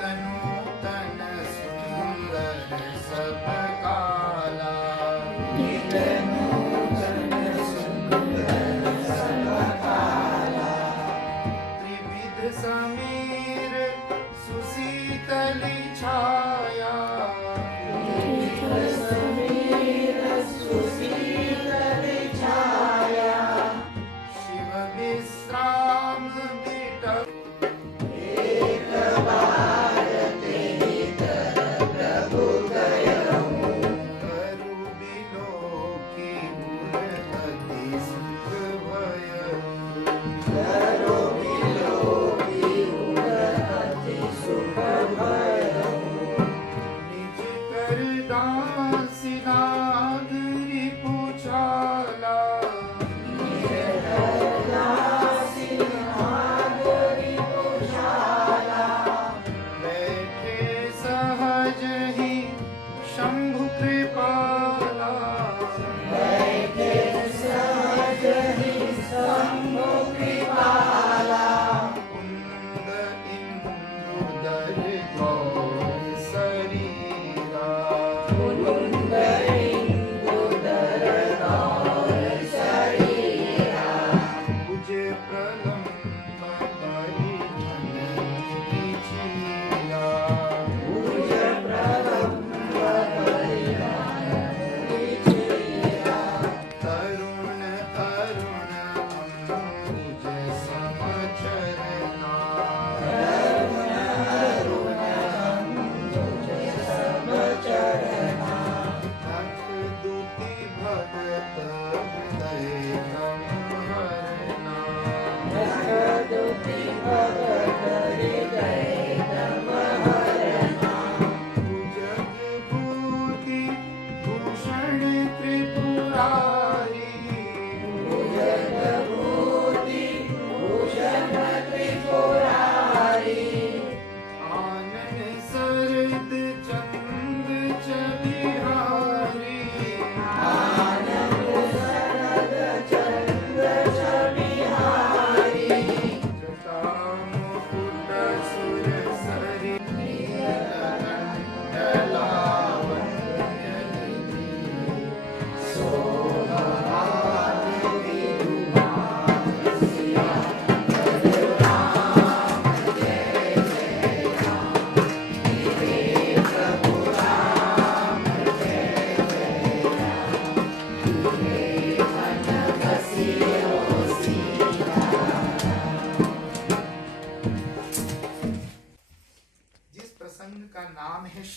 तनु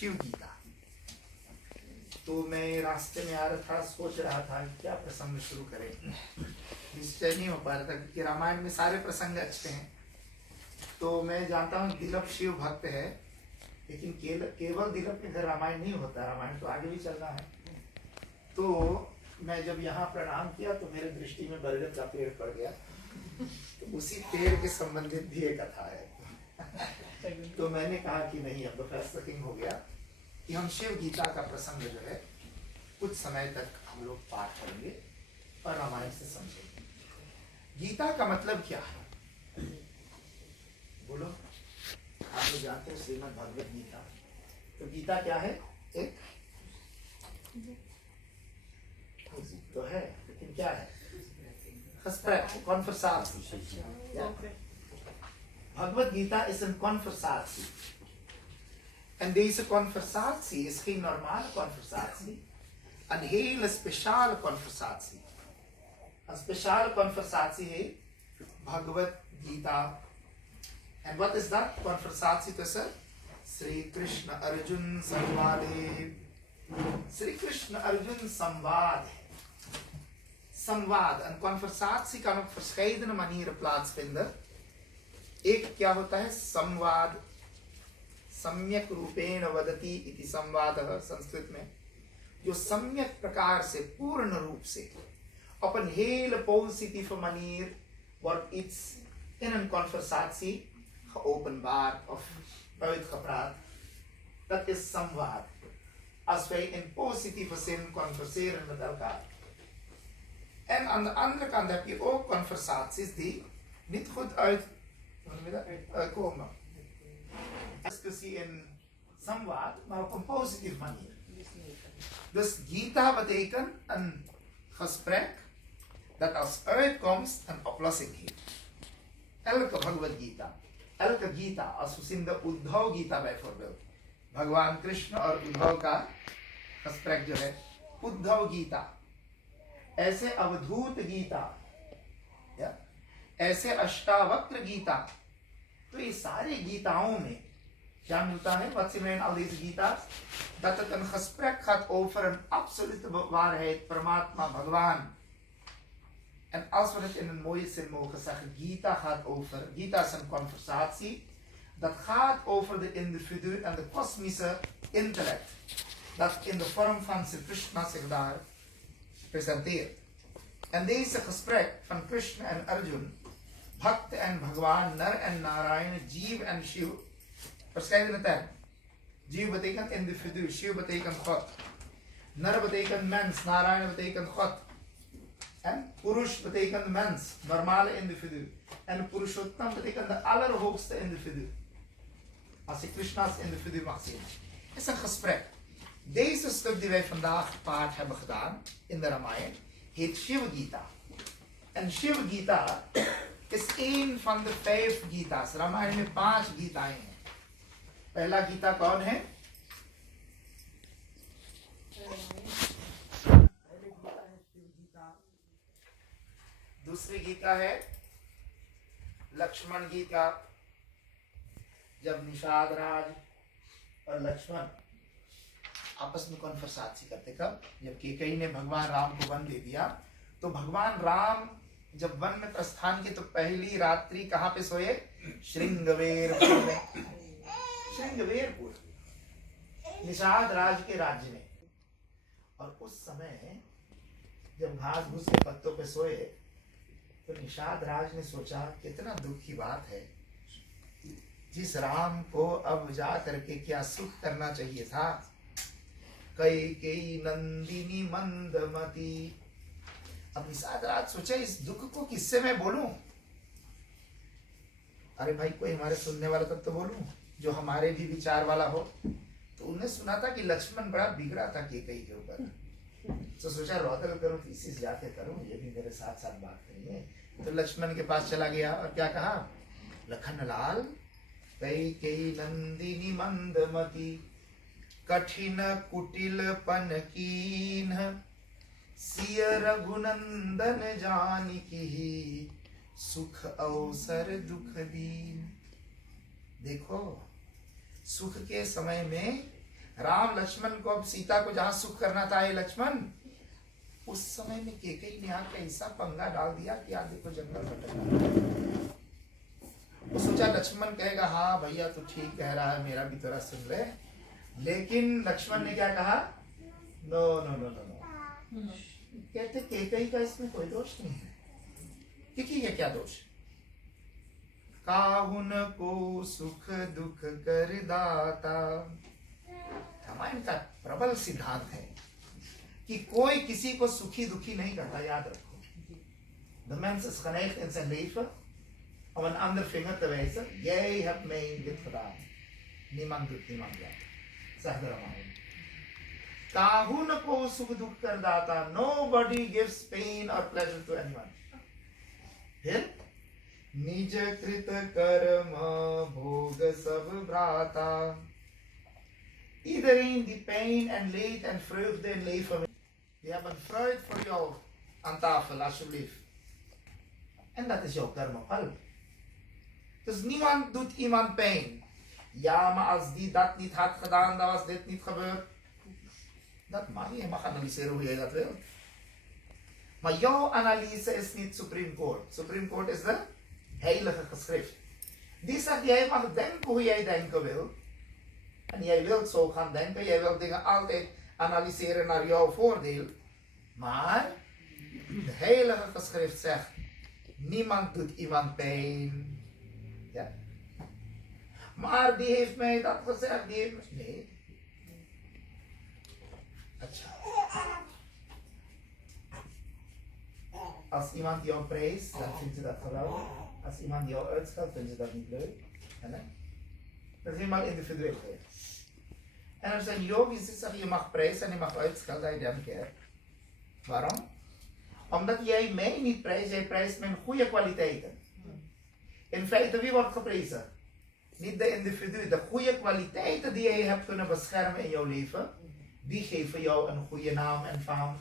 शिव गीता। तो मैं रास्ते में आ रहा था, सोच रहा था कि क्या प्रसंग शुरू करें, निश्चय नहीं हो पा रहा था क्योंकि रामायण में सारे प्रसंग अच्छे हैं। तो मैं जानता हूँ दिलीप शिव भक्त है, लेकिन केवल दिलीप के घर रामायण नहीं होता, रामायण तो आगे भी चलना है। तो मैं जब यहाँ प्रणाम किया तो मेरे दृष्टि में बरगद का पेड़ पड़ गया, तो उसी पेड़ के संबंधित भी एक कथा है। तो मैंने कहा कि नहीं, अब तो फैसला किंग हो गया कि हम शिव गीता का प्रसंग जो है कुछ समय तक हम लोग पाठ करेंगे और रामायण से समझेंगे। गीता का मतलब क्या है बोलो? आप लोग जानते हो श्रीमद् भगवद गीता। तो गीता क्या है? एक तो है, लेकिन क्या है? conversation. Bhagavad Gita is een conversatie. En deze conversatie is geen normale conversatie, een hele speciale conversatie. Een speciale conversatie heet Bhagavad Gita. En wat is dat? Conversatie tussen Sri Krishna Arjun Samvade. Sri Krishna Arjun Samvade. संवाद, een conversatie kan op verschillende manieren plaatsvinden. एक क्या होता है? संवाद, सम्यक रूपेण वदति इति संवादः संस्कृत में, जो सम्यक प्रकार से, पूर्ण रूप से, op een hele positieve manier wordt iets in een conversatie geopenbaard of uitgepraat. Dat is संवाद. Als wij in positieve zin converseren met elkaar. En aan de andere kant heb je ook conversaties die niet goed uitkomen. Discussie in samwaad, maar op een positieve manier. Dus Gita betekent een gesprek dat als uitkomst een oplossing heeft. Elke Bhagavad Gita, elke Gita, als we zien de Uddhav Gita bijvoorbeeld, भगवान कृष्ण और उद्धव का gesprek जो है, उद्धव गीता, ऐसे अवधूत गीता, ऐसे अष्टावक्र गीता, तो ये सारी गीताओं में क्या मिलता है? Wat zien we in al deze gita's? Dat het een gesprek gaat over een absolute waarheid, Paramatma, Bhagwan. En als we het in een mooie zin mogen zeggen, Gita gaat over, Gita is een conversatie, dat gaat over de individu en de kosmische intellect, dat in de vorm van Sri Krishna zich daar presenteert. En deze gesprek van Krishna en Arjun, Bhakt en Bhagwan, Nar en Narayana, Jeev en Shiv, verschillende termen. Jeev betekent individu, Shiv betekent God. Nar betekent mens, Narayana betekent God. En Purush betekent mens, normale individu. En Purushottam betekent de allerhoogste individu. Als je Krishna als individu mag zien. Het is een gesprek. Deze stuk die wij vandaag paard hebben gedaan in de Ramayana heet Shiv Gita. En Shiv Gita is één van de 5 Gita's. Ramayana में 5 गीताएं हैं. पहला गीता कौन है? पहली गीता है शिव गीता. दूसरी गीता है लक्ष्मण गीता, जब निषाद राज और लक्ष्मण आपस में कॉन्वर्सेशन करते. कब? जब कैकेयी ने भगवान राम को वन दे दिया, तो भगवान राम जब वन में प्रस्थान किए तो पहली रात्रि कहाँ पे सोए? श्रृंगवेरपुर में. श्रृंगवेरपुर निषाद राज के राज्य में. और उस समय जब घास भूस के पत्तों पे सोए तो निषाद राज ने सोचा कितना दुख की बात है, जिस राम को अब जा करके क्या सुख करना चाहिए था. कैकेयी नंदिनी मंदमती. अब निषाद राज सोचा इस दुख को किससे मैं बोलूं? अरे भाई कोई हमारे सुनने वाला तब तो बोलूं जो हमारे भी विचार वाला हो. तो उन्हें सुना था कि लक्ष्मण बड़ा बिगड़ा था कैकेयी के ऊपर, तो सोचा रौदल करूं, किसी से जाके करूं, ये भी मेरे साथ साथ बात करेंगे. तो लक्ष्मण के पास चला गया और क्या कहा? लखन लाल, कैकेयी नंदिनी मंदमती, कठिन कुटिलपन कीन्ह, सिय रघुनंदन जानिकी, सुख अवसर दुख दीन. देखो, सुख के समय में राम लक्ष्मण को अब सीता को जहां सुख करना था, ये लक्ष्मण, उस समय में केकई ने आकर ऐसा पंगा डाल दिया कि आज देखो जंगल भटक। वो सोचा लक्ष्मण कहेगा हाँ भैया तू ठीक कह रहा है, मेरा भी थोड़ा सुन ले, लेकिन लक्ष्मण ने क्या कहा, no no no no no, कहते केकई का इसमें कोई दोष नहीं है। क्योंकि ये क्या दोष, काहुन को सुख दुख कर दाता। रामायण का प्रबल सिद्धांत है कि कोई किसी को सुखी दुखी नहीं करता, याद रखो। De mens is geneigd in zijn leven om een ander vinger te wijzen. Jij hebt mij dit gedaan. Niemand doet niemand dat. Zegt de Ramayana. काहुन को सुख दुख कर दाता, nobody gives pain or pleasure to anyone. फिर निज कृत कर्म भोग सब भ्राता. Iedereen die pijn en leed en vreugde in leven, die hebben fruit voor jou aan tafel, alsjeblieft. En dat is jouw karmapal. Dus niemand doet iemand pijn. Ja, maar als die dat niet had gedaan, dan was dit niet gebeurd. Dat mag je mag analyseren hoe jij dat wilt. Maar jouw analyse is niet Supreme Court. Supreme Court is de heilige geschrift. Die zegt, jij mag denken hoe jij denken wil. En jij wilt zo gaan denken. Jij wilt dingen altijd analyseren naar jouw voordeel. Maar de heilige geschrift zegt, niemand doet iemand pijn. Ja. Maar die heeft mij dat gezegd. Die heeft... Nee. Als iemand jou prijst, dan vind je dat geweldig. Als iemand jou uitscheldt, vind je dat niet leuk. Dat is helemaal individueel. En er zijn yogis die zeggen, je mag prijzen en je mag uitschelden, I don't care. Waarom? Omdat jij mij niet prijst, jij prijst mijn goede kwaliteiten. In feite, wie wordt geprezen? Niet de individu. De goede kwaliteiten die jij hebt kunnen beschermen in jouw leven, die geven jou een goede naam en faam.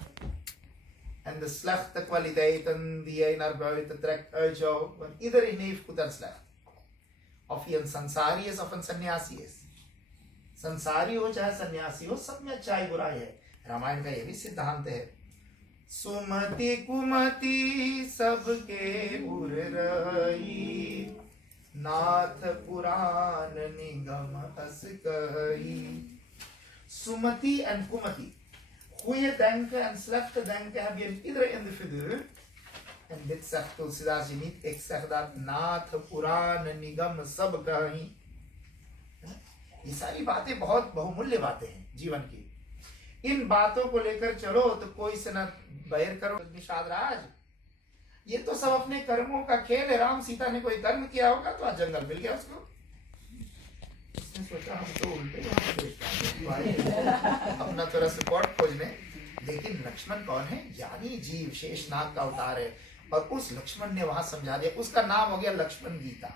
En de slechte kwaliteiten die jij naar buiten trekt uit jou, want iedereen heeft goed en slecht. Of hij een sansari is of een sannyasi is. संसारी हो चाहे सन्यासी हो, सब में अच्छाई बुराई है। रामायण का ये भी सिद्धांत है। सुमति कुमति सबके उर रही, नाथ पुराण निगम अस कही. Sumati en kumati. Goede denken en slechte denken heb je in iedere individu. En dit zegt Tulsidas niet. Ik zeg dat नाथ पुराण निगम सब कही. ये सारी बातें बहुत बहुमूल्य बातें हैं जीवन की. इन बातों को लेकर चलो तो कोई से न बैर करो. निषाद राज, ये तो सब अपने कर्मों का खेल है. राम सीता ने कोई कर्म किया होगा तो आज जंगल मिल गया उसको. उसने सोचा हम तो उल्टे अपना थोड़ा सपोर्ट खोजने. लेकिन लक्ष्मण कौन है? ज्ञानी जीव, शेषनाग का अवतार है. और उस लक्ष्मण ने वहां समझा दिया. उसका नाम हो गया लक्ष्मण गीता.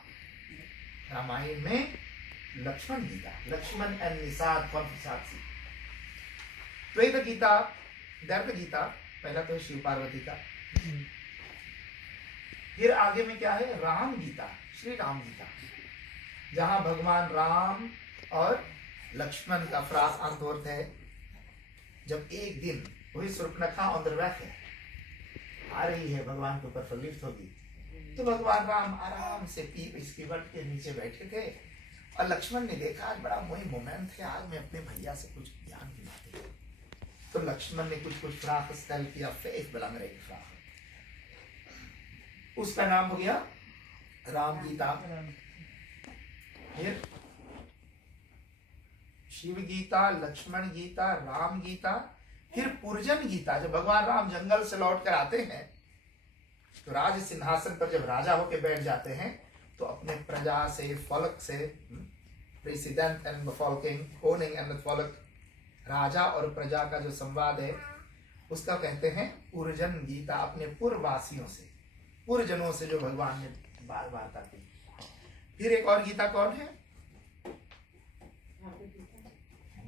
रामायण में लक्ष्मण गीता. लक्ष्मण एंड निषाद कॉन्फिसासी. द्वैत गीता, दर्द गीता. पहला तो शिव पार्वती का. फिर आगे में क्या है? राम गीता, श्री राम गीता, जहां भगवान राम और लक्ष्मण का फ्रास अंतोर्थ है. जब एक दिन वही सुर्पनखा ऑन द बैक है, आ रही है भगवान के ऊपर प्रलिप्त होगी, तो भगवान राम आराम से पीप इसकी वट के नीचे बैठे थे. और लक्ष्मण ने देखा आज बड़ा वही मोमेंट है, आज मैं अपने भैया से कुछ ज्ञान की बातें. तो लक्ष्मण ने कुछ फ्राक स्टाइल किया. फेस बलंग रही फ्राक. उसका नाम हो गया राम गीता. फिर शिव गीता, लक्ष्मण गीता, राम गीता. फिर पुरजन गीता. जब भगवान राम जंगल से लौट कर आते हैं तो राज सिंहासन पर जब राजा होकर बैठ जाते हैं तो अपने प्रजा से, फॉलक से, प्रेसिडेंट एंड फॉलकिंग, कोनिंग एंड फॉलक, राजा और प्रजा का जो संवाद है उसका कहते हैं पुरजन गीता. अपने पूर्ववासियों से, पुरजनों से जो भगवान ने बार वार्ता की. फिर एक और गीता कौन है?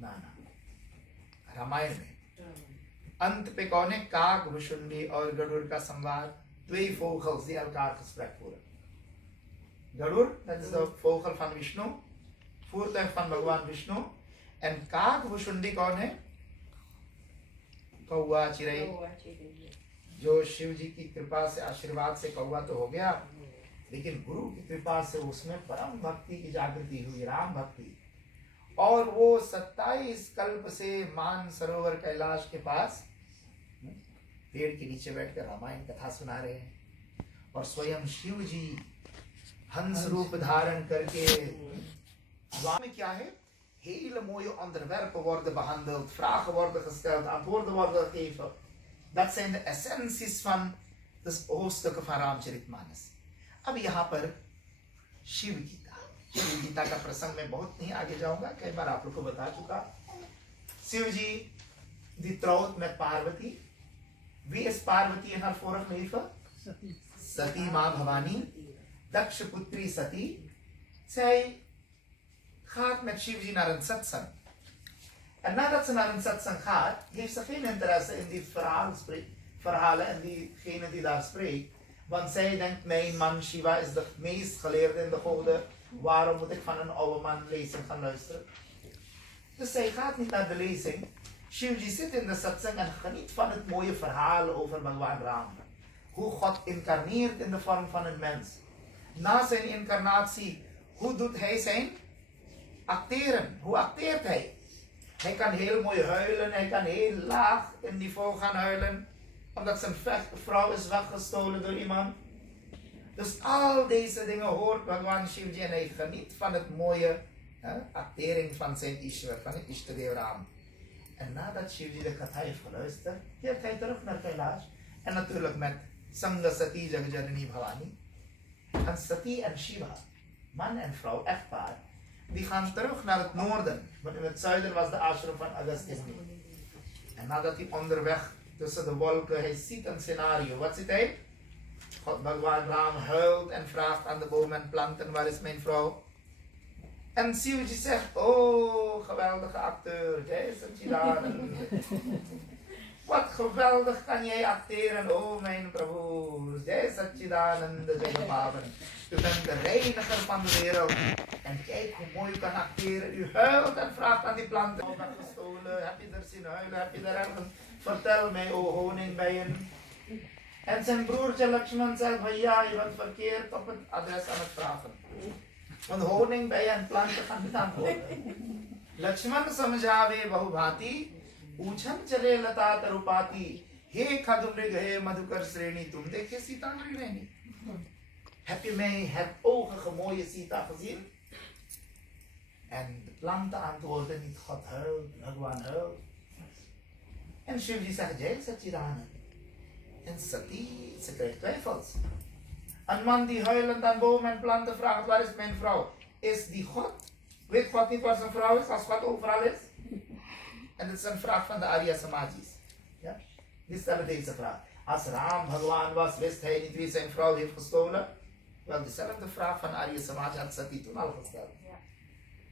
ना, रामायण में अंत पे कौन है? काक, भुशुंडी और गरुड़ का संवाद. Twee vogels die elkaar gesprek voeren. Garuड़, dat is de vogel van Vishnu, voertuig van Bhagwan Vishnu. And Kakbhushundi कौन है? कौआ चिड़ै। जो शिव जी की कृपा से, आशीर्वाद से कौआ तो हो गया, लेकिन गुरु की कृपा से उसमें परम भक्ति की जागृति हुई, राम भक्ति। और वो 27 कल्प से मानसरोवर कैलाश के पास पेड़ के नीचे बैठकर रामायण कथा सुना रहे हैं। और स्वयं शिव जी हंस रूप धारण करके, में क्या है? Hele mooie onderwerpen worden behandeld, vragen worden gesteld, antwoorden worden gegeven. Dat zijn de essenties van de hoofdstukken van Ramcharitmanas. अब यहाँ पर शिव गीता का प्रसंग में बहुत नहीं आगे जाऊंगा, कई बार आप लोग को बता चुका। शिव जी die trouwt met Parvati. Wie is Parvati in haar vorige leven? Sati Ma Bhavani, Daksha Putri Sati. Zij gaat met Shivji naar een satsang. En nadat ze naar een satsang gaat, heeft ze geen interesse in die verhalen en diegene die daar spreekt. Want zij denkt, mijn man Shiva is de meest geleerde in de goden. Waarom moet ik van een oude man lezing gaan luisteren? Dus zij gaat niet naar de lezing. Shivji zit in de satsang en geniet van het mooie verhaal over Bhagwan Ram. Hoe God incarneert in de vorm van een mens. Na zijn incarnatie, hoe doet hij zijn acteren? Hoe acteert hij? Hij kan heel mooi huilen, hij kan heel laag in niveau gaan huilen, omdat zijn vrouw is weggestolen door iemand. Dus al deze dingen hoort Bhagwan Shivji en hij geniet van het mooie actering van zijn Ishwar, van het Ishtadev Ram. En nadat Shivji de katha heeft geluisterd, keert hij terug naar Kailash. En natuurlijk met Sangha Sati Jagjanani Bhavani. En Sati en Shiva, man en vrouw, echtpaar, die gaan terug naar het noorden. Want in het zuiden was de ashram van Agastya niet. En nadat hij onderweg tussen de wolken, hij ziet een scenario. Wat ziet hij? God Bhagwan Ram huilt en vraagt aan de bomen en planten, waar is mijn vrouw? En Shivji zegt, oh, geweldige acteur, Jai Satchidanand. Wat geweldig kan jij acteren, oh mijn Prabhu, Jai Satchidanand Jagapavan. U bent de reiniger van de wereld. En kijk hoe mooi u kan acteren. U huilt en vraagt aan die planten. Oh, ben gestolen, heb je er zien huilen, heb je er ergens? Vertel mij, o honingbijen. En zijn broertje Lakshman zegt, ja, je bent verkeerd op het adres aan het vragen. Want honingbijen en planten gaan niet antwoorden. Lakshman samjhave bahubhati. पूछन चले लता तरुपाती हे खदुमृग हे मधुकर श्रेणी तुम देखे Sita मृगनी. Heb je het oogige mooie Sita gezien? En de planten antwoorden niet, God huilt, Bhagwan huilt. En Shivji zegt, Jai Satchidanand. En Sati, ze krijgt twijfels. Een man die huilend aan bomen en planten vraagt, waar is mijn vrouw? Is die God? Weet God niet waar zijn vrouw is, als God overal is? En dit is een vraag van de Arya Samajis. Ja? Die stellen deze vraag. Als Ram Bhagwan was, wist hij niet wie zijn vrouw heeft gestolen? Wel, dezelfde vraag van Arya Samaji had Sati toen al gesteld. Ja.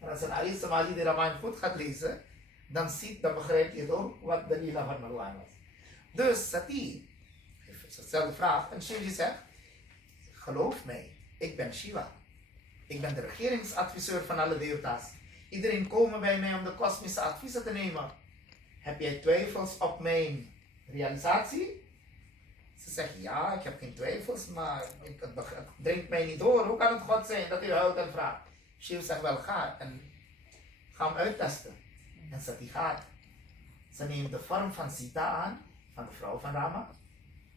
En als een Arya Samaji de Ramayana goed gaat lezen, dan begrijpt je het ook wat de lila van Bhagwan was. Dus Sati heeft dezelfde vraag. En Shivji zegt, geloof mij, ik ben Shiva. Ik ben de regeringsadviseur van alle deelta's. Iedereen komen bij mij om de kosmische adviezen te nemen. Heb jij twijfels op mijn realisatie? Ze zeggen, ja, ik heb geen twijfels, maar het dringt mij niet door. Hoe kan het God zijn dat u huilt en vraagt? Shiv zegt wel, ga hem uittesten. En Sati gaat. Ze neemt de vorm van Sita aan, van de vrouw van Rama.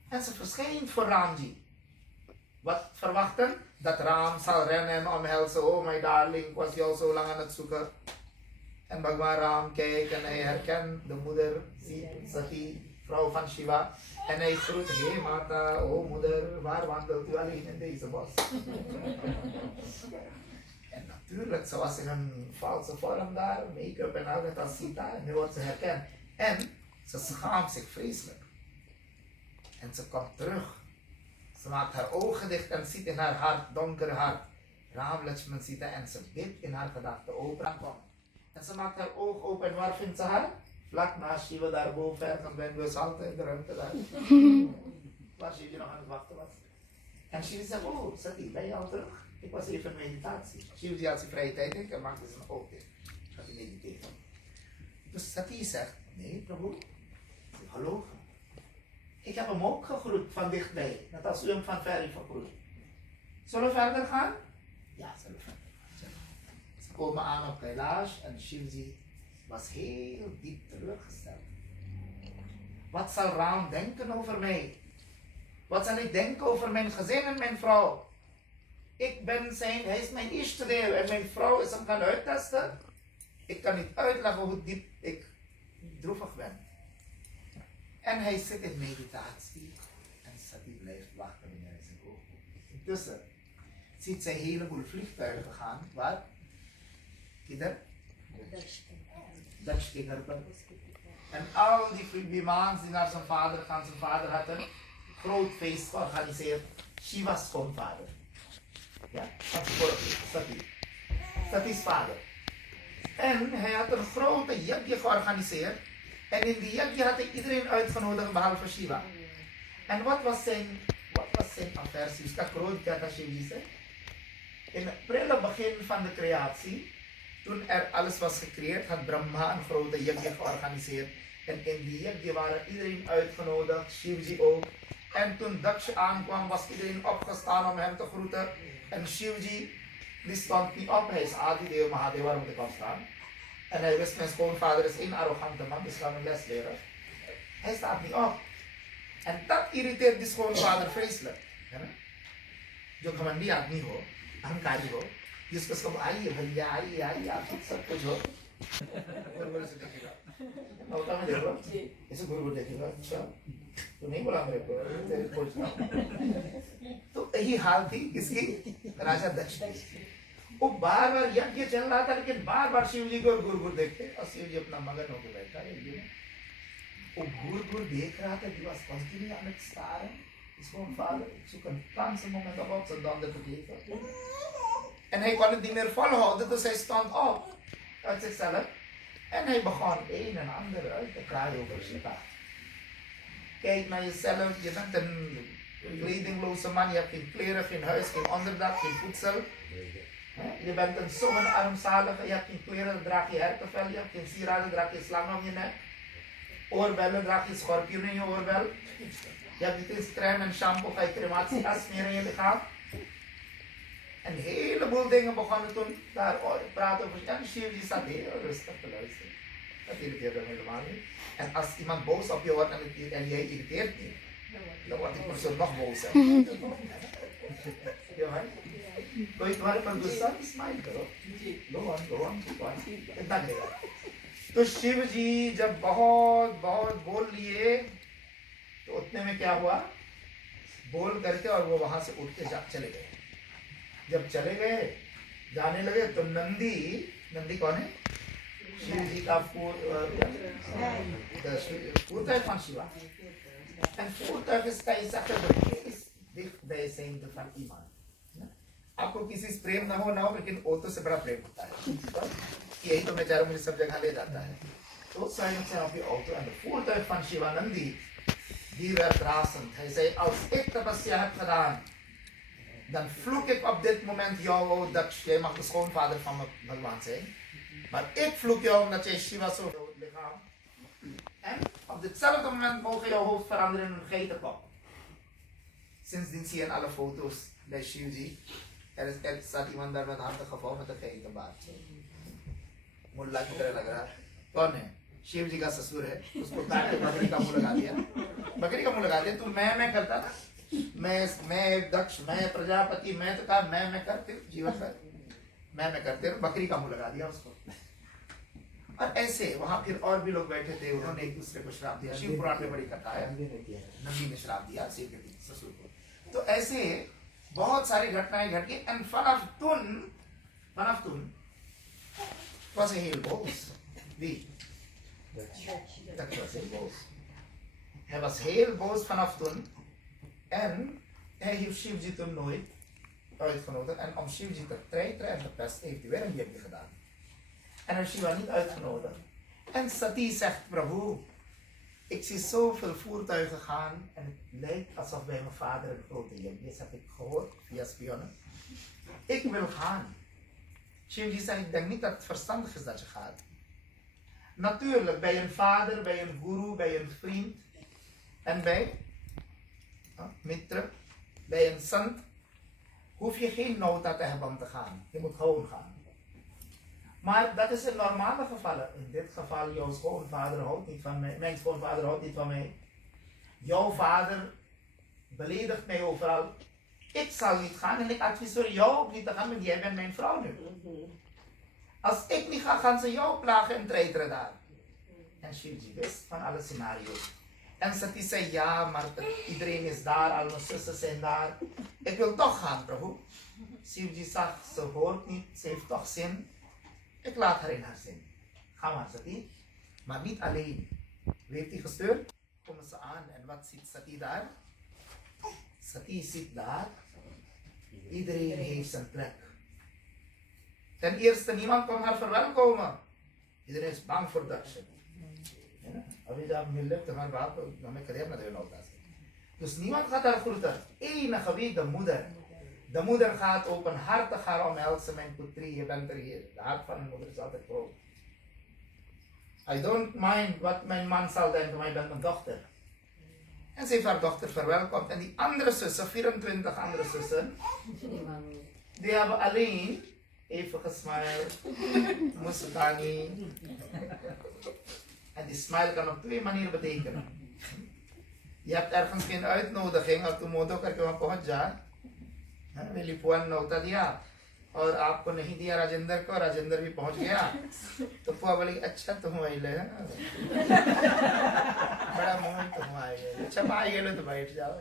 En ze verschijnt voor Ramji. Wat verwachten? Dat Ram zal rennen en omhelzen. Oh my darling, ik was jou zo lang aan het zoeken. En Bhagwan Ram kijkt en hij herkent de moeder, Sati, vrouw van Shiva. En hij groet, hey Mata, oh moeder, waar wandelt u alleen in deze bos? En natuurlijk, ze was in een valse vorm daar, make-up en al, net als Sita. En nu wordt ze herkend. En ze schaamt zich vreselijk. En ze komt terug. Ze maakt haar ogen dicht en ziet in haar hart, donker hart, Ram Lakshman Sita, en ze bidt in haar gedachten open. En ze maakt haar oog open en waar vindt ze haar? Vlak naast Shiva daarboven, ergens bij een altijd in de ruimte daar. Waar Shiva nog aan het wachten was. En Shiva zegt, oh Sati, ben je al terug? Ik was even in meditatie. Shiva had zijn vrije tijd, ik maakte zijn oog dicht. Gaat hij mediteren. Dus Sati zegt, nee Prabhu, hallo. Ik heb hem ook gegroet van dichtbij, net als u hem van ver heeft gegroet. Zullen we verder gaan? Ja, zullen we verder gaan. Ze komen aan op Kailash en Shivji was heel diep teleurgesteld. Wat zal Ram denken over mij? Wat zal ik denken over mijn gezin en mijn vrouw? Hij is mijn Ishtadeel en mijn vrouw is hem gaan uittesten. Ik kan niet uitleggen hoe diep ik droevig ben. En hij zit in meditatie en Sati blijft wachten wanneer hij zijn ogen opent. Intussen ziet zij een heleboel vliegtuigen gaan. Waar? Kinder? Dutch-Kinderpen. En al die Bimans die naar zijn vader gaan, zijn vader had een groot feest georganiseerd. Shiva's schoonvader. Ja, dat is voor Sati. Sati's vader. En hij had een grote yagya georganiseerd. En in die yagya had hij iedereen uitgenodigd behalve Shiva. En wat was zijn aversie? Dus dat Shivji zei. In het prille begin van de creatie, toen er alles was gecreëerd, had Brahma een grote yagya georganiseerd. En in die yagya waren iedereen uitgenodigd, Shivji ook. En toen Daksha aankwam, was iedereen opgestaan om hem te groeten. En Shivji, die stond niet op. Hij is Adideva Mahadeva, waarom moet ik opstaan? En hij wist, mijn schoonvader is een arrogante man, dus gaan we les leren. Hij staat niet op. En dat irriteert die schoonvader vreselijk. जो घमंडी आदमी हो, अहंकारी हो, जिसको सब आइए भैया आइए आप सब कुछ हो, गुरु से देखेगा, नौता में देखो, ऐसे गुरु देखेगा, अच्छा, तो नहीं बोला मेरे को, तेरे खोज ना, तो यही हाल थी किसकी राजा दक्ष की। वो बार-बार यज्ञ चल रहा था, लेकिन बार-बार शिवजी को गुरु देखते, और शिवजी अपना मगन होकर बैठा है यज्ञ में। वो गुरु देख रहा था कि was continuing on its star. Is gewoon vader, ik zoek een kans een moment op zijn donder te geven. En hij kon het niet meer volhouden, dus hij stond op uit zichzelf. En hij begon een en ander uit te kraaien over Shiva. Kijk naar jezelf, je bent een kledingloze man, je hebt geen kleren, geen huis, geen onderdak, geen voedsel. Je bent een zo'n armzalige, je hebt geen kleren, dan draag je hertenvel, je hebt geen sieraden, draag je slang om je nek. Oorbellen, draag je schorpioen in je oorbel. Je hebt niet eens crème en shampoo, ga je crematiegas meer in je lichaam. Een heleboel dingen begonnen toen daar praten over. En Shivji staat heel rustig te luisteren. Dat irriteert hem helemaal niet. En als iemand boos op je wordt en jij irriteert niet, dan wordt die persoon nog boos. कोई तुम्हारे पर गुस्सा smile करो go on इतना देगा तो शिव जी जब बहुत बहुत बोल लिए तो उतने में क्या हुआ बोल करके और वो वहां से उठ के चले गए जब चले गए जाने लगे तो नंदी कौन है शिव जी का van Shiva en voertuig is zeggen is dichtbij zijn van iemand. आपको किसी से प्रेम ना हो लेकिन औरतों से बड़ा प्रेम होता है यही तो बेचारा मुझे सब जगह ले जाता है तो zijn op die auto en de voertuig van Shivanandi die werd razend. Hij zei, als ik tapasya heb gedaan dan vloek ik op dit moment jou dat jij mag de schoonvader van mijn Bhagwan zijn, maar ik vloek jou omdat jij Shiva zo dood lichaam en op ditzelfde moment mogen jouw hoofd veranderen in een geitenkop. Sindsdien zie je in alle foto's bij Shivji er staat iemand daar met handen gevouwen met een geitenbaard. मुल्ला की तरह लग रहा है कौन है शिव जी का ससुर है उसको काट के बकरी का मुंह लगा दिया बकरी का मुंह लगा दिया तू मैं करता ना मैं दक्ष मैं प्रजापति मैं तो कहा मैं करते जीवन भर मैं करते बकरी का मुंह लगा दिया उसको और ऐसे वहां फिर और भी लोग बैठे थे उन्होंने एक दूसरे को श्राप दिया शिव पुराण में बड़ी कथा है नंदी ने श्राप दिया शिव के ससुर को तो ऐसे बहुत सारी घटनाएं घट गई and Vanaf toen was hij heel boos. Wie? Dat was heel boos. Hij was heel boos vanaf toen en hij heeft Shivji toen nooit uitgenodigd en om Shivji te treiteren en te pesten heeft hij weer een yajna gedaan. En hij heeft Shiva niet uitgenodigd. En Sati zegt, Prabhu, ik zie zoveel voertuigen gaan en het lijkt alsof bij mijn vader een grote yajna is, heb ik gehoord via spionnen. Ik wil gaan. Shivji zei, ik denk niet dat het verstandig is dat je gaat. Natuurlijk, bij een vader, bij een guru, bij een vriend en bij mitra, bij een sant, hoef je geen nota te hebben om te gaan. Je moet gewoon gaan. Maar dat is in normale gevallen. In dit geval, jouw schoonvader houdt niet van mij. Mijn schoonvader houdt niet van mij. Jouw vader beledigt mij overal. Ik zal niet gaan en ik adviseer jou ook niet te gaan, want jij bent mijn vrouw nu. Als ik niet ga, gaan ze jou plagen en treiteren daar. En Shivji wist van alle scenario's. En Sati zei, ja, maar iedereen is daar, al mijn zussen zijn daar. Ik wil toch gaan, Prabhu. Shivji zag, ze hoort niet, ze heeft toch zin. Ik laat haar in haar zin. Ga maar, Sati. Maar niet alleen. Wie heeft hij gestuurd? Komen ze aan en wat ziet Sati daar? Sati zit daar. Iedereen heeft zijn plek. Ten eerste, niemand kon haar verwelkomen. Iedereen is bang voor Daksha. Dus niemand gaat haar groeten. Enige wie, de moeder. De moeder gaat openhartig haar omhelzen. Mijn putri, je bent er hier. De hart van een moeder is altijd groot. I don't mind wat mijn man zal denken, maar je bent mijn dochter. En ze heeft haar dochter verwelkomd. En die andere zussen, 24 andere zussen, die hebben alleen even gesmiled. Musutani. En die smile kan op twee manieren betekenen. Je hebt ergens geen uitnodiging, और तुम मोदो करके वहाँ पहुँच जा, मेरी Puan नौता दिया और आपको नहीं दिया राजेंद्र को, राजेंद्र भी पहुँच गया, तो पुआ बोली अच्छा तुम आई ले, बड़ा मोहन तुम आई ले, अच्छा आई गए तो बैठ जाओ.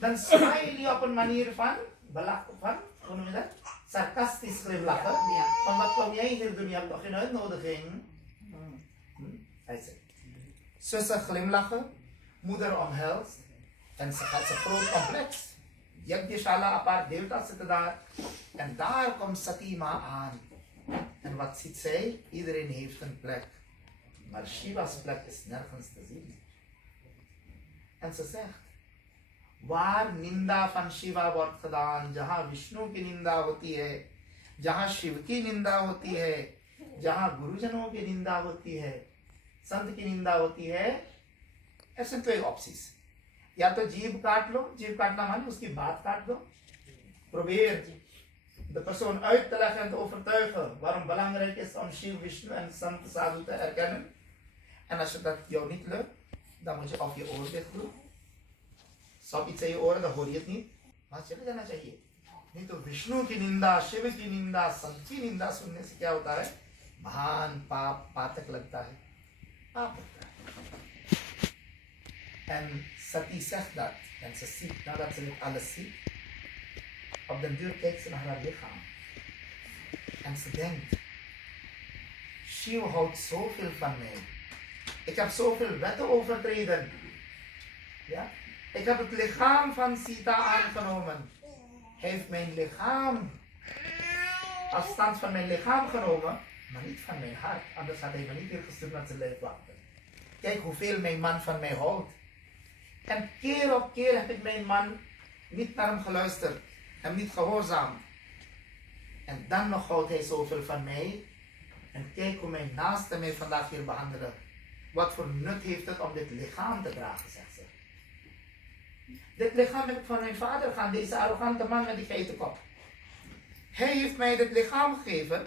Dan smile je op een manier van belachelijk, hoe noem je dat? Sarcastisch glimlachen. Van wat kwam jij hier doen? Je hebt toch geen uitnodiging? Hij zegt. Zussen glimlachen, moeder omhelst en ze gaat zijn groot complex. Yajneshala apart deeltas zitten daar. En daar komt Satima aan. En wat ziet zij? Iedereen heeft een plek. Maar Shiva's plek is nergens te zien. En ze zegt. waar निंदा van Shiva wordt gedaan, जहाँ विष्णु की निंदा होती है, जहाँ शिव की निंदा होती है, जहाँ गुरुजनों की निंदा होती है, संत की निंदा होती है, ऐसे twee opties. या तो जीभ काट लो, जीभ काटना माने उसकी बात काट दो. Probeer de persoon uit te leggen en te overtuigen waarom belangrijk is om Shiv, Vishnu en Sant Sadhu te erkennen. En als je dat jou niet lukt, dan moet je of je oor dicht doen. सब iets in je oren, dan hoor je het niet. Maar चले जाना चाहिए. नहीं तो विष्णु की निंदा, शिव की निंदा, संत की निंदा सुनने से क्या होता है? महान पाप पातक लगता है. पाप लगता है. En Sati zegt dat. En ze ziet, nadat ze dit alles ziet, op den duur kijkt ze naar haar lichaam. En ze denkt, Shiv houdt zoveel van mij. Ik heb zoveel wetten overtreden. Ja? Ik heb het lichaam van Sita aangenomen. Hij heeft mijn lichaam, afstand van mijn lichaam genomen, maar niet van mijn hart. Anders had hij me niet weer gestuurd met zijn lijfwachten. Kijk hoeveel mijn man van mij houdt. En keer op keer heb ik mijn man niet naar hem geluisterd, hem niet gehoorzaamd. En dan nog houdt hij zoveel van mij. En kijk hoe mijn naasten mij vandaag hier behandelen. Wat voor nut heeft het om dit lichaam te dragen, zegt ze. Dit lichaam heb ik van mijn vader gaan, deze arrogante man met die geitenkop. Hij heeft mij dit lichaam gegeven.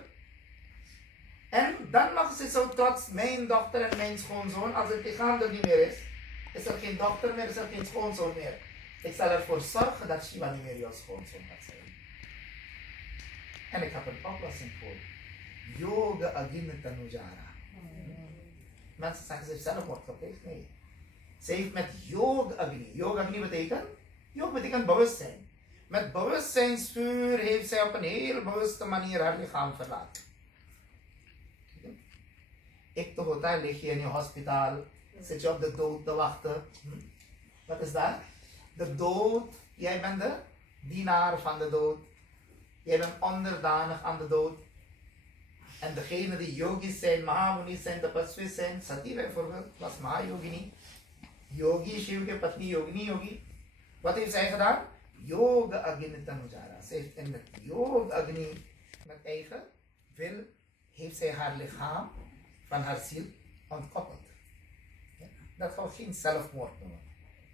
En dan mag ze zo trots, mijn dochter en mijn schoonzoon, als het lichaam er niet meer is, is er geen dochter meer, is er geen schoonzoon meer. Ik zal ervoor zorgen dat Shiva niet meer jouw schoonzoon gaat zijn. En ik heb een oplossing voor. Yoga Agini Tanujara. Mensen zeggen ze heeft zelfmoord gepleegd. Nee. Ze heeft met Yoga Agni. Yoga Agni betekent? Yoga betekent bewustzijn. Met bewustzijnsvuur heeft zij op een heel bewuste manier haar lichaam verlaten. Ik te hotel lig je in je hospitaal. Zit je op de dood te wachten. Wat is dat? De dood. Jij bent de dienaar van de dood. Jij bent onderdanig aan de dood. En degene die yogis zijn, Mahamunis zijn, tapasvis zijn, Sati bijvoorbeeld was Mahayogini. Yogi, Shiv ke patni Yogini Yogi. Wat heeft zij gedaan? Yoga Agni Tanujara. Ze heeft in het Yoga Agni met eigen wil heeft zij haar lichaam van haar ziel ontkoppeld. Ja? Dat zou geen zelfmoord noemen.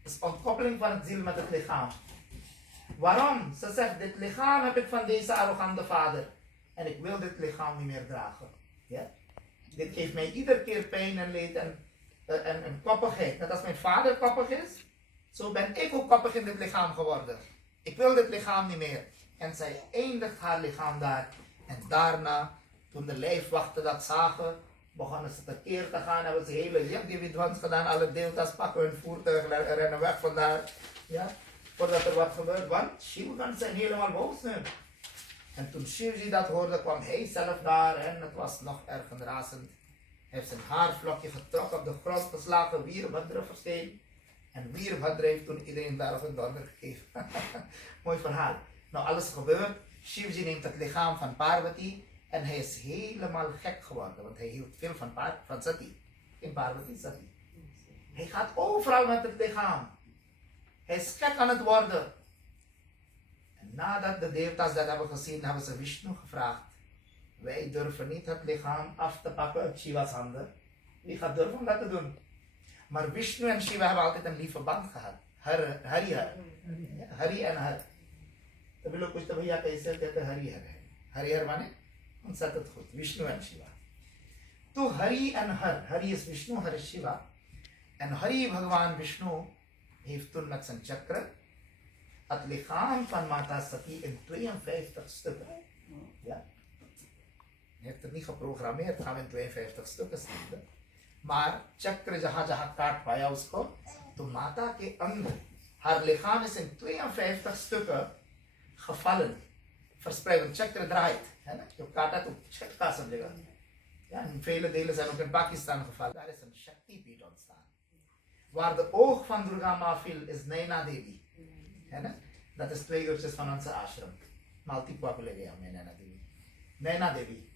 Het is ontkoppeling van het ziel met het lichaam. Waarom? Ze zegt, dit lichaam heb ik van deze arrogante vader. En ik wil dit lichaam niet meer dragen. Ja? Dit geeft mij iedere keer pijn en leed en koppigheid. Net als mijn vader koppig is, zo ben ik ook koppig in dit lichaam geworden. Ik wil dit lichaam niet meer. En zij eindigt haar lichaam daar. En daarna, toen de lijfwachten dat zagen, begonnen ze tekeer te gaan. Hebben ze hele jagdwidwans gedaan. Alle deeltas pakken hun voertuig en rennen weg vandaar. Ja? Voordat er wat gebeurt. Want Shivgans zijn helemaal boos nu. En toen Shivji dat hoorde, kwam hij zelf daar. En het was nog erg razend. Hij heeft zijn haarvlokje getrokken, op de grond geslagen. Weerbhadra verscheen. En Weerbhadra heeft toen iedereen daar op een donder gegeven. Mooi verhaal. Nou, alles gebeurt. Shivji neemt het lichaam van Parvati. En hij is helemaal gek geworden. Want hij hield veel van Sati. In Parvati, Sati. Hij gaat overal met het lichaam. Hij is gek aan het worden. En nadat de Devtas dat hebben gezien, hebben ze Vishnu gevraagd. Wij durven niet het lichaam af te pakken uit Shiva's handen. Wie gaat durven om dat te doen? Maar Vishnu en Shiva hebben altijd een lieve band gehad. Hari en Har. तो भी लोग कुछ तो भैया कैसे कहते हरिहर है हरिहर माने ontzettend goed Vishnu en Shiva तो Hari en Har Hari is Vishnu Har is Shiva en Hari Bhagwan Vishnu heeft toen met zijn chakra het lichaam van Mata Sati in 52 stukken. Ja. Hij heeft het niet geprogrammeerd, gaan we in 52 stukken schieten. Maar chakra जहाँ जहाँ काट पाया उसको तो माता के अंदर haar lichaam is in 52 stukken gevallen, verspreid. Een chakra draait. Je kaart dat op chakra समझेगा. Ja, in vele delen zijn ook in Pakistan gevallen. Daar is een Shaktipeet ontstaan. Waar de oog van Durga Ma viel is Naina Devi. Dat is 2 uurtjes van onze ashram. Maltipua को ले गया हमने Naina Devi. Naina Devi.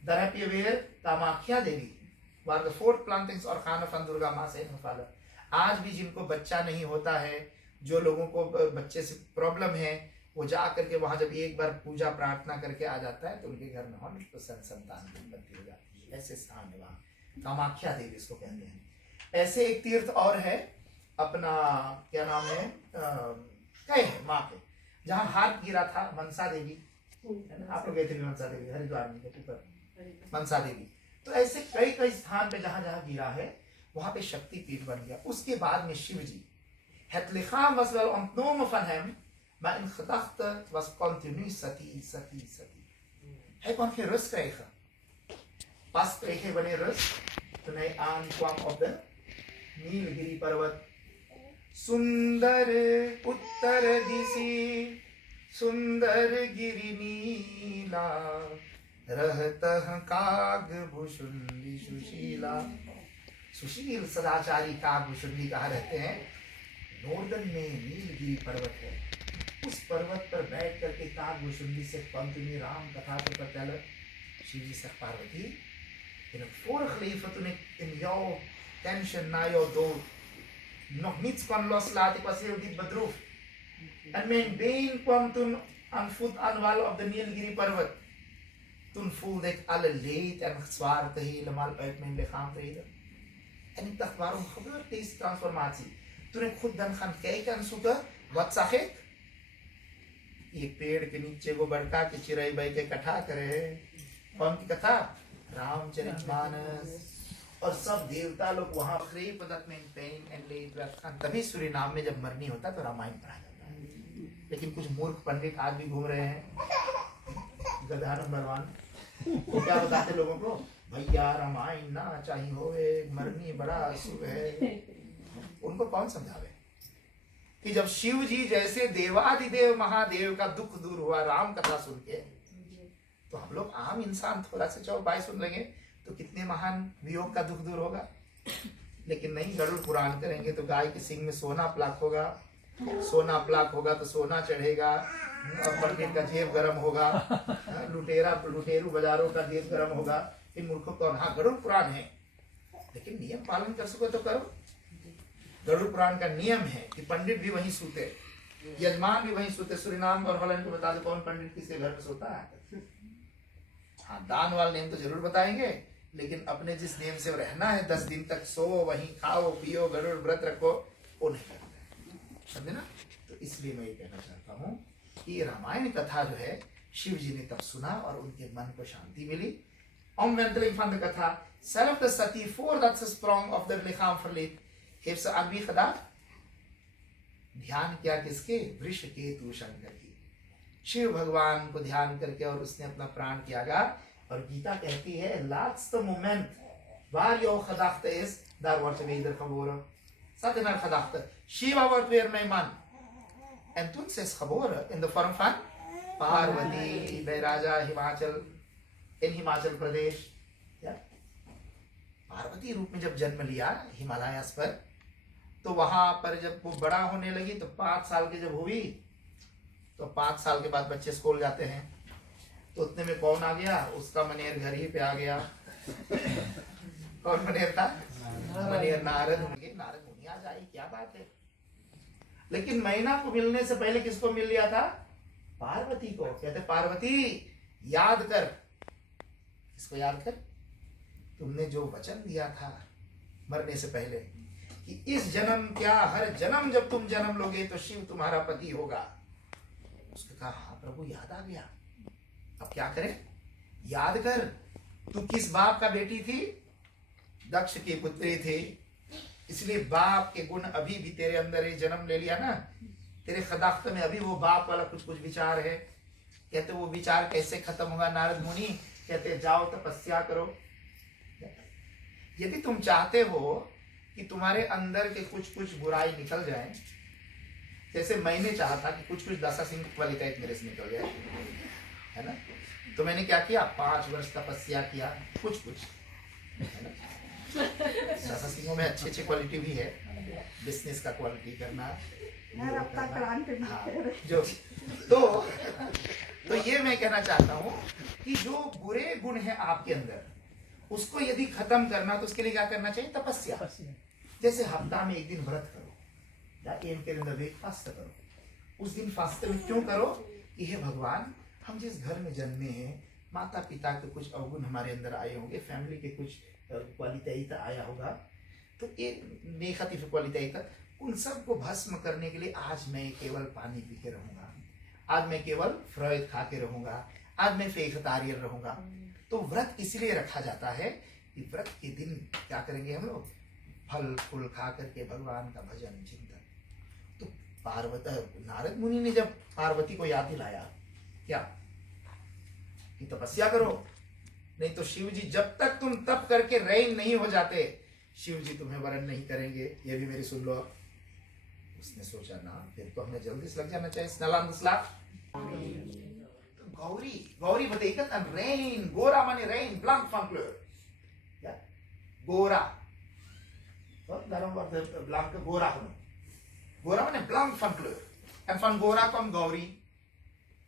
Daar heb je weer Tamakhya Devi. Waar de voortplantingsorganen van Durga Ma zijn gevallen. आज भी जिनको बच्चा नहीं होता है, जो लोगों को बच्चे से प्रॉब्लम है, वो जा करके वहां जब एक बार पूजा प्रार्थना करके आ जाता है तो उनके घर में 100% संतान की उत्पत्ति हो जाती है। ऐसे स्थान है वहाँ, कामाख्या देवी इसको कहते हैं। ऐसे एक तीर्थ और है अपना, क्या नाम है, कई है माँ के, जहाँ हाथ गिरा था मनसा देवी, आप लोग गए थे मनसा देवी हरिद्वार में ऊपर मनसा देवी। तो ऐसे कई कई स्थान पे जहाँ जहाँ गिरा है वहाँ पे शक्तिपीठ बन गया। उसके बाद में शिव जी, het lichaam was wel ontnomen van hem, maar in gedachten was continu sati, sati, sati. Hij kon geen rust krijgen. Pas kreeg hij wanneer rust? Toen hij aankwam op de Nilgiri Parvat. Sundar uttar disi, sundar giri nila, rahtah kaag bhushundi sushila. सुशील सदाचारी कागभूषुंडी कहाँ रहते हैं? Northern में नीलगिरी पर्वत है। उस पर्वत पर बैठ करके कागभूषुंडी से continu राम कथा te vertellen. Shiva zegt Parvati, in het vorige leven toen ik in jouw tension na jouw dood nog niets kon loslaten, ik was heel diep bedroefd. En mijn been kwam toen aan voet aanwal op de Nilgiri Parvat. Toen voelde ik alle leed en zwaarte helemaal uit mijn lichaam treden. En ik dacht, waarom gebeurt deze transformatie? Toen ik goed ben gaan kijken en zoeken, wat zag ik? ये पेड़ के नीचे वो बड़का के चिड़ै बैठ के कथा करे, कौन की कथा? रामचरितमानस। और सब देवता लोग वहाँ पेन एंड लेट, तभी सूरीनाम में जब मरनी होता तो रामायण पढ़ा जाता है। लेकिन कुछ मूर्ख पंडित आज भी घूम रहे हैं, गधा नंबर 1, वो क्या बताते लोगों को? भैया रामायण ना चाहिए होवे, मरनी बड़ा शुभ है। उनको कौन समझावे कि जब शिव जी जैसे देवादिदेव महादेव का दुख दूर हुआ राम कथा सुन के, तो हम लोग आम इंसान थोड़ा सा चौपाई सुन लेंगे तो कितने महान वियोग का दुख दूर होगा। लेकिन नहीं, गरुड़ पुराण करेंगे तो गाय के सिंग में सोना प्लाक होगा, सोना प्लाक होगा तो सोना चढ़ेगा, और पंडित का जेब गर्म होगा, लुटेरू बाजारों का जेब गर्म होगा। इन मूर्खों को, हाँ गरुड़ पुराण है, लेकिन नियम पालन कर सको तो करो। गरुड़ पुराण का नियम है कि पंडित भी वहीं सोते, यजमान भी वहीं सोते। सूरीनाम और हॉलैंड को बता दो कौन पंडित किसके घर में सोता है? हाँ, दान वाला नेम तो जरूर बताएंगे, लेकिन अपने जिस नेम से रहना है 10 दिन तक सो वहीं खाओ पियो गरुड़ व्रत रखो, वो नहीं करना है, समझे ना। तो इसलिए मैं ये कहना चाहता हूँ कि रामायण कथा जो है शिव जी ने तब सुना और उनके मन को शांति मिली। Omwenteling van de kata, zelfde staat hier voordat ze sprong of het lichaam verliet, heeft ze aan wie gedaan? ध्यान किया किसके? वृषकेतु शंकर की। शिव भगवान को ध्यान करके और उसने अपना प्राण त्यागा। और गीता कहती है laatste moment waar jouw gedachte is, daar wordt je weer geboren. Staat in haar gedachte. Shiva wordt weer mijn man. En toen ze is geboren in de vorm van Parvati bij Raja Himachal in Himachal Pradesh, या पार्वती रूप में जब जन्म लिया Himalayas पर, तो वहां पर जब वो बड़ा होने लगी तो 5 साल की जब हुई, तो 5 साल के बाद बच्चे स्कूल जाते हैं, तो उतने में कौन आ गया? उसका मनेर घर ही पे आ गया। कौन मनेर था? मनेर नारद मुनि। नारद मुनि आ जाए, क्या बात है। लेकिन मैना को मिलने से पहले किसको मिल लिया था? पार्वती को। कहते पार्वती याद कर। इसको याद कर, तुमने जो वचन दिया था मरने से पहले कि इस जन्म क्या हर जन्म जब तुम जन्म लोगे तो शिव तुम्हारा पति होगा। उसने कहा हाँ प्रभु याद आ गया, अब क्या करें? याद कर, तू किस बाप का बेटी थी? दक्ष की पुत्री थी, इसलिए बाप के गुण अभी भी तेरे अंदर ही जन्म ले लिया ना, तेरे खदाख्त में अभी वो बाप वाला कुछ कुछ विचार है। कहते वो विचार कैसे खत्म होगा नारद मुनि? कहते जाओ तपस्या करो। यदि तुम चाहते हो कि तुम्हारे अंदर के कुछ कुछ बुराई निकल जाए, जैसे मैंने चाहा था कि कुछ कुछ दशा सिंह क्वालिटी मेरे से निकल जाए, है ना, तो मैंने क्या किया? 5 वर्ष तपस्या किया, कुछ कुछ, है ना। दशा सिंहों में अच्छी अच्छी क्वालिटी भी है, बिजनेस का क्वालिटी करना, हाँ, जो तो ये मैं कहना चाहता हूँ कि जो बुरे गुण है आपके अंदर, उसको यदि खत्म करना तो उसके लिए क्या करना चाहिए? तपस्या। जैसे हफ्ता में 1 दिन व्रत करो, या एम के अंदर फास्ट करो। उस दिन फास्ट में क्यों करो? कि हे भगवान, हम जिस घर में जन्मे हैं, माता पिता के कुछ अवगुण हमारे अंदर आए होंगे, फैमिली के कुछ क्वालिटी आया होगा, तो ये नेगेटिव क्वालिटी, उन सबको भस्म करने के लिए आज मैं केवल पानी पी के रहूंगा, आज मैं केवल फ्रॉइड खा के रहूंगा, आज मैं फेखतारियल रहूंगा। तो व्रत इसलिए रखा जाता है कि व्रत के दिन क्या करेंगे हम लोग? फल फूल खा करके भगवान का भजन चिंतन। तो पार्वती नारद मुनि ने जब पार्वती को याद दिलाया क्या कि तपस्या करो, नहीं तो शिव जी जब तक तुम तप करके रैन नहीं हो जाते, शिव जी तुम्हें वरण नहीं करेंगे, ये भी मेरी सुन लो। उसने सोचा ना, फिर तो हमें जल्दी से लग जाना चाहिए। तो Gauri Gauri betekent een rein, gora माने rein, blank van kleur, ja, gora, daarom wordt de blanke gora genoemd. Gora माने blank van kleur, en van gora kwam Gauri.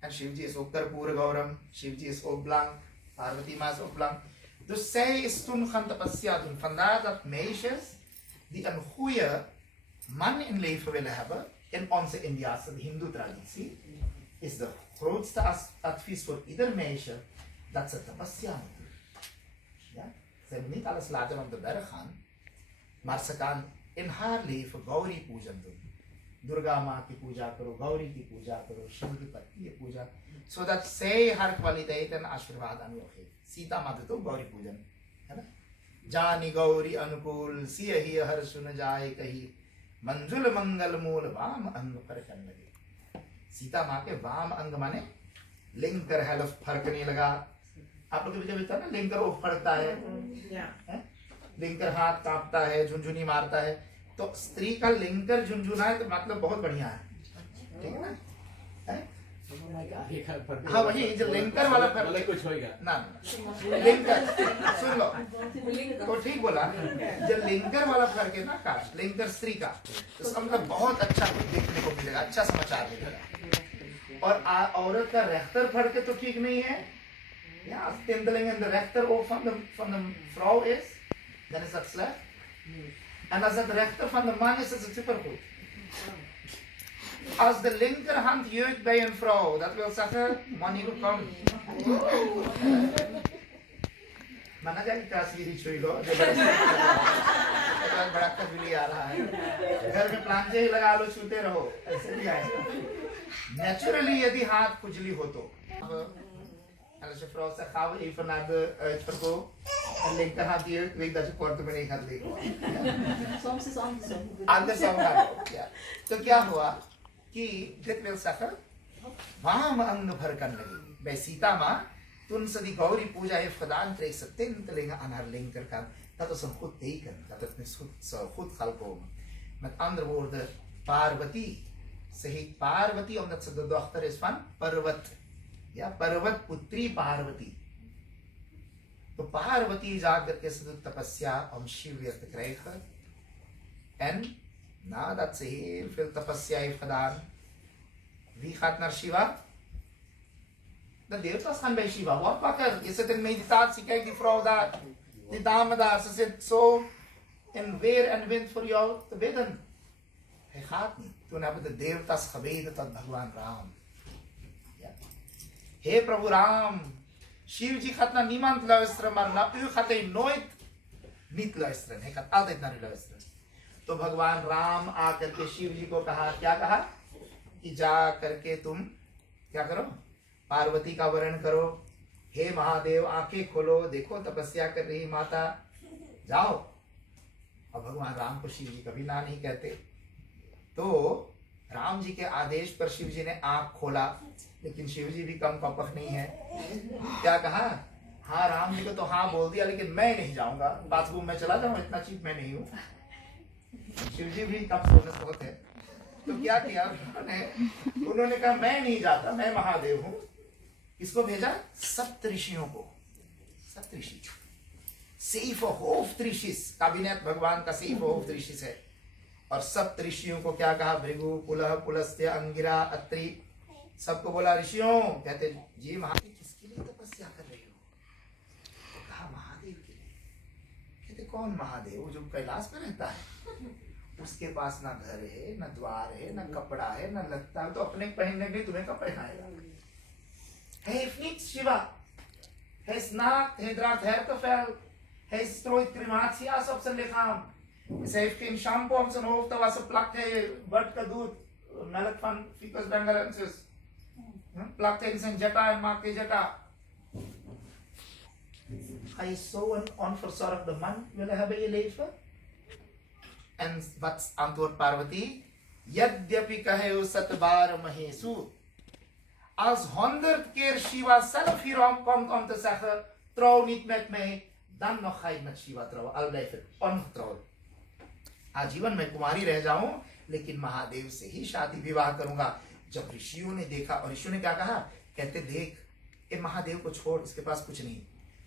En Shivji is ook Karpura Gauram, Shivji is ook blank, Parvati Ma is ook blank. Dus zij is toen gaan tapasya doen. Vandaar dat meisjes die een goede man in leven willen hebben, in onze Indiase, de Hindoe traditie, is de grootste advies voor ieder meisje dat ze tapasya moet doen. Ja? Ze hebben niet alles laten op de berg gaan, maar ze kan in haar leven Gauri pujan doen. Durga माँ की पूजा करो, गौरी की पूजा करो, शिव की पत्नी की पूजा, so that zij haar kwaliteit en आशीर्वाद aan jou geeft. Sita माता तो गौरी पूजन है ना। जानी गौरी अनुकूल सिय ही हर सुन जाए कही, मंजुल मंगल मूल वाम अंग पर चल लगे। सीता माँ के वाम अंग माने लिंकर है, फड़कने लगा। आप लोग कभी कभी ना लिंकर वो फड़कता है, लिंकर हाथ कांपता है, झुनझुनी मारता है। तो स्त्री का लिंकर झुनझुना है तो मतलब बहुत बढ़िया है, ठीक है ना। हाँ वही जो लिंकर वाला फर्क कुछ होगा ना, लिंकर सुन लो तो ठीक बोला। जब लिंकर वाला फर्क है ना का लिंकर स्त्री का, तो इसका मतलब बहुत अच्छा कुछ देखने को मिलेगा, अच्छा समाचार मिलेगा। और औरत का रेख्तर फर्क तो ठीक नहीं है। Ja, tinteling de rechteroog van de vrouw is, dan is dat slecht. En als het rechter van de man is, is het supergoed. Als de linkerhand jeukt bij een vrouw, dat wil zeggen, money will come. माना जाए काश्मीरी छुई लो जो बड़ा कबीली आ रहा है, घर में प्लांजे ही लगा लो, छूते रहो, ऐसे भी आएगा। नेचुरली यदि हाथ खुजली हो तो als je vrouw zegt, gaan we even naar de uitverkoop en linkerhand hier, ik weet dat je portemonnee gaat liggen. Soms is andersom. Andersom gaat ook, ja. तो क्या हुआ कि dit wil zeggen, waarom ang verkan lagi? Bij Sita ma, toen ze die Gauri puja heeft gedaan, kreeg ze tintelingen aan haar linkerkant. Dat is een goed teken, dat het niet goed zal komen. Met andere woorden, Parvati. Ze heet Parvati omdat ze de dochter is van Parvat. या पर्वत पुत्री पार्वती। तो पार्वती जाकर के तपस्या om Shiv weer te krijgen. En nadat ze heel veel tapasya heeft gedaan, wie gaat naar Shiva? De deelters gaan bij Shiva. Word wakker, je zit in meditatie, kijk die vrouw daar, die dame daar, ze zit zo in weer en wind voor jou te bidden. Hij gaat niet. Toen hebben de deelters gebeden tot Bhagwan Ram. He Prabhu Ram, Shivji gaat naar niemand luisteren, maar naar u gaat hij nooit niet luisteren. Hij gaat altijd naar u luisteren. तो भगवान राम आकर के शिव जी को कहा, क्या कहा कि जा करके तुम क्या करो, पार्वती का वर्ण करो। हे महादेव आंखें खोलो, देखो तपस्या कर रही माता, जाओ। और भगवान राम को शिव जी कभी ना नहीं कहते। तो राम जी के आदेश पर शिव जी ने आंख खोला, लेकिन शिव जी भी कम कपट नहीं है। क्या कहा, हाँ राम जी को तो हाँ बोल दिया, लेकिन मैं नहीं जाऊंगा, बाथरूम में चला जाऊं, इतना चीप मैं नहीं हूँ। शिव जी भी कम सोने होते हैं। तो क्या किया उन्होंने कहा मैं नहीं जाता, मैं महादेव हूँ। किसको भेजा, सप्त ऋषियों को। सप्त ऋषि सेफ होफ्ट ऋषिस, कैबिनेट भगवान का सेफ होफ्ट ऋषिस है। और सप्त ऋषियों को क्या कहा, भृगु पुलह पुलस्त्य अंगिरा अत्रि, सबको बोला ऋषियों, कहते जी महादेव किसके लिए तपस्या कर रही हो? तो कहा महादेव के लिए। कहते कौन महादेव? जो कैलाश में रहता है, उसके पास ना घर है, ना द्वार है, ना कपड़ा है, ना लगता है, तो अपने पहनने के लिए तुम्हें कब पहनाएगा? Hij heeft niets, Shiva. Hij is naakt, hij draagt hertenvel, hij strooit crematie-as op zijn lichaam. Ze heeft geen shampoo op zijn hoofd, waar ze plakt hij vodka doet, melk van ficus bengalensis. Plakt hij in zijn jetta en maakt hij jetta. Ga je zo een onverzorgde man willen hebben in je leven? En wat antwoordt Parvati? Yadyapi kahe satbar mahesu. Als 100 keer Shiva zelf hierom komt om te zeggen, trouw niet met mij, dan nog ga ik met Shiva trouwen, al blijf ik ongetrouwd. आजीवन मैं कुमारी रह जाऊं, लेकिन महादेव से ही शादी विवाह करूंगा। जब ऋषियों ने देखा, और ऋषियों ने क्या कहा, कहते देख ये महादेव को छोड़, इसके पास कुछ नहीं,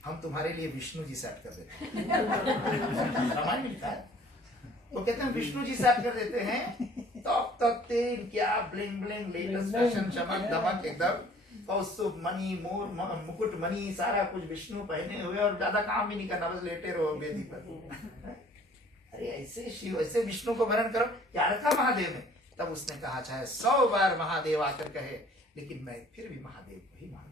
हम तुम्हारे लिए विष्णु जी सेट कर देते हैं। रामायण में लिखा है, वो कहते हैं विष्णु जी सेट कर देते हैं। तो तेल क्या ब्लिंग ब्लिंग लेटेस्ट फैशन, चमक दमक एकदम, कौस्तुभ मणि मोर मुकुट मणि सारा कुछ विष्णु पहने हुए, और ज्यादा काम भी नहीं करना, बस लेटे रहो वेदी पर। अरे ऐसे शिव, ऐसे विष्णु को वरण करो, क्या रखा महादेव में? तब उसने कहा चाहे 100 बार महादेव आकर कहे, लेकिन मैं फिर भी महादेव को ही मानूंगा।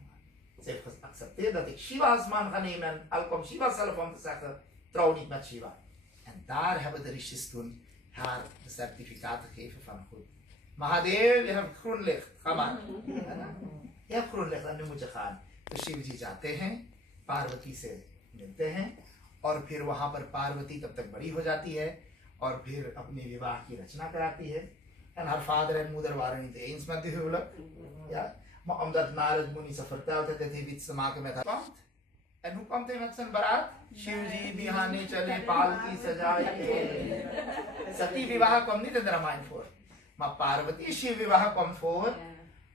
Ze heeft geaccepteerd dat ik Shiva's man ga nemen, al komt Shiva zelf om te zeggen, trouw niet met Shiva. En daar hebben de rishis toen haar de certificaat gegeven van goed. Mahadev, je hebt groen licht, ga maar. Je hebt groen licht en nu moet je gaan. तो शिव जी जाते हैं, पार्वती से मिलते हैं, और फिर वहां पर पार्वती तब तक बड़ी हो जाती है, और फिर अपने विवाह की रचना कराती है। En haar vader en moeder waren niet eens met de huwelijk. Ja. Maar omdat Narad Muni ze vertelt dat het heeft iets te maken met haar komt. En hoe komt hij met zijn baraat? Shivji bihane chale palki sajaye. Sati vivaha komt niet in de Ramayana voor. Maar Parvati Shiv vivaha komt voor.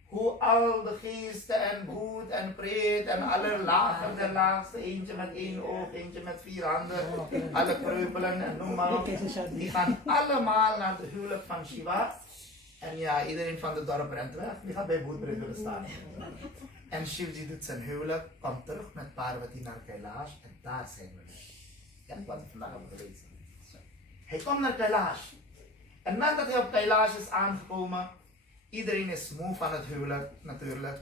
Hoe al de geesten en goed en preet en alle lagen der laagste, eentje met 1 oog, eentje met 4 handen, alle kreupelen en noem maar op, die gaan allemaal naar de huwelijk van Shiva. En ja, iedereen van de dorp rent weg, die gaat bij Boedbreed willen staan. En Shivji doet zijn huwelijk, komt terug met Parvati naar Kailash en daar zijn we. Ja, wat we vandaag hebben gelezen. Hij komt naar Kailash. En nadat hij op Kailash is aangekomen, iedereen is moe van het huwelijk natuurlijk.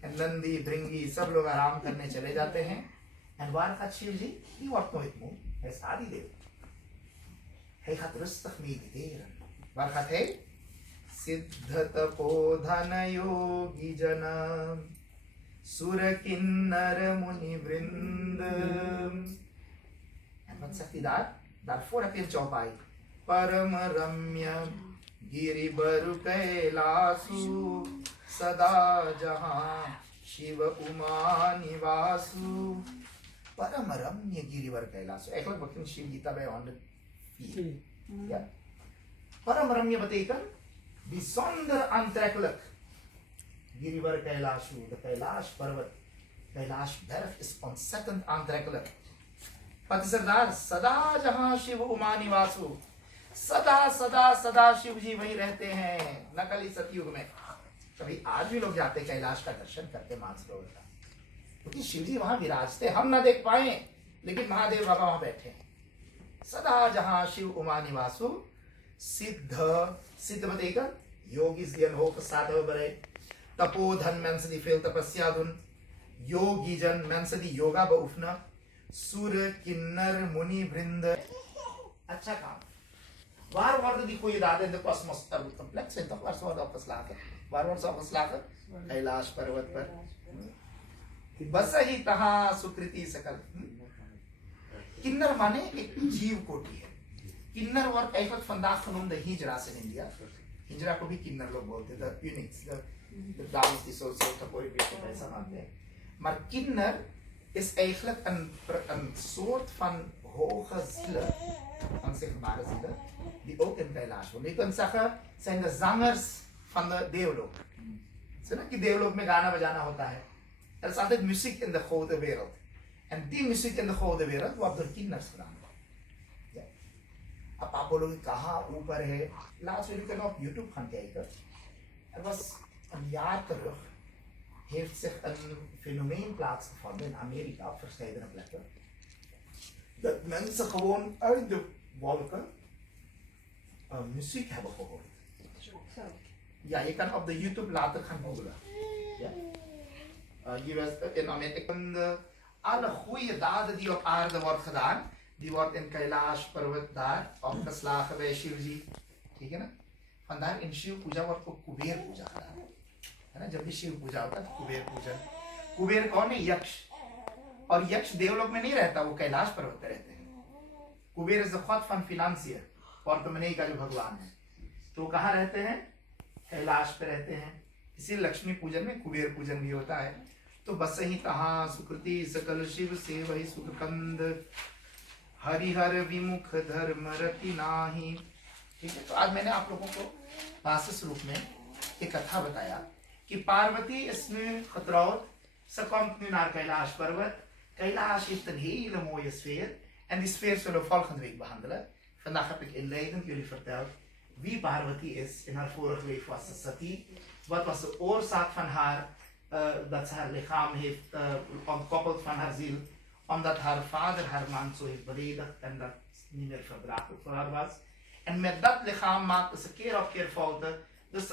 En Nandi, Bringi, सब लोग आराम करने चले जाते हैं। En waar gaat Shivji? Die wordt nooit moe. Hij is Adidev. Hij gaat rustig mediteren. Waar gaat hij? Siddhatapo yogi jana Surakinnar muni vrindam. En wat zegt hij daar? Daarvoor heb je een chaupai. Paramaramya Giribaru Kailasu Sada Jahan Shiva Uma Nivasu. Paramaramya Giribar Kailasu. Eigenlijk begint Shiv Gita bij 104. Ja. Paramaramya betekent bijzonder aantrekkelijk. Giribar Kailasu, de Kailash Parvat. Kailash berg is ontzettend aantrekkelijk. Wat is er daar? Sada Jahan Shiva Uma Nivasu. सदा सदा सदा शिव जी वही रहते हैं नकली सतयुग में। कभी आज भी लोग जाते कैलाश का दर्शन करते मानसरोवर का, क्योंकि शिव जी वहां विराजते, हम ना देख पाए लेकिन महादेव बाबा वहां बैठे हैं। सदा जहां शिव उमा निवासु सिद्ध सिद्ध betekent yogis die een hoge staat hebben bereikt. Tapodhan mensen die veel tapasya doen. Yogijan mensen die yoga beoefenen. Sur kinnar muni vrind. अच्छा काम. Waar worden die goede daden in de kosmos complex zijn toch waar ze worden opgeslagen? Waar worden ze opgeslagen? Kailash Parvat पर. बसहि तहाँ सुकृति सकल. Kinnar माने एक जीव कोटि है. Kinnar wordt eigenlijk vandaag genoemd de hijras in India. Hijra को भी किन्नर लोग बोलते हैं. The eunuchs, the dames die zo kapori beetje पैसा मांगते हैं. Maar kinnar is eigenlijk een soort van hoge zielen, onzichtbare zielen, die ook in Kailash wonen. Je kunt zeggen, zijn de zangers van de deewloop. Zie je, die deewloop में गाना बजाना होता है. Er is altijd muziek in de grote wereld. En die muziek in de grote wereld wordt door kinders gedaan. Ja. अब आप बोलोगे कहाँ ऊपर है? Laatst jullie kunnen op YouTube gaan kijken. Er was een jaar terug, heeft zich een fenomeen plaatsgevonden in Amerika op verschillende plekken. Dat mensen gewoon uit de wolken muziek hebben gehoord. Ja, je kan op de YouTube later gaan googlen. Ja? In Amerika. Alle goede daden die op aarde wordt gedaan, die wordt in Kailash Parvat daar opgeslagen bij Shivji. ठीक है ना? vandaar in Shiv Puja wordt ook Kuber Puja gedaan. है ना? जब भी शिव पूजा होता है कुबेर पूजा. कुबेर कौन है? यक्ष. और यक्ष देवलोक में नहीं रहता, वो कैलाश पर्वत पे रहते हैं. Kuber is the god for financier, पोर्टमनी का जो भगवान है. तो कहाँ रहते हैं? कैलाश पे रहते हैं. इसी लक्ष्मी पूजन में कुबेर पूजन भी होता है. तो बस ही तहाँ सुकृति सकल शिव से वही सुखकंद हरिहर विमुख धर्म रति नाही. ठीक है, तो आज मैंने आप लोगों को भाषस रूप में एक कथा बताया कि पार्वती इसमें getrouwd. Ze komt nu naar Kailash Parvat. Kailash heeft een hele mooie sfeer. En die sfeer zullen we volgende week behandelen. Vandaag heb ik inleidend jullie verteld wie Parvati is. In haar vorige leven was ze Sati. Wat was de oorzaak van haar, dat ze haar lichaam heeft ontkoppeld van haar ziel. Omdat haar vader haar man zo heeft beledigd en dat niet meer verdraaglijk voor haar was. En met dat lichaam maakte ze keer op keer fouten. Dus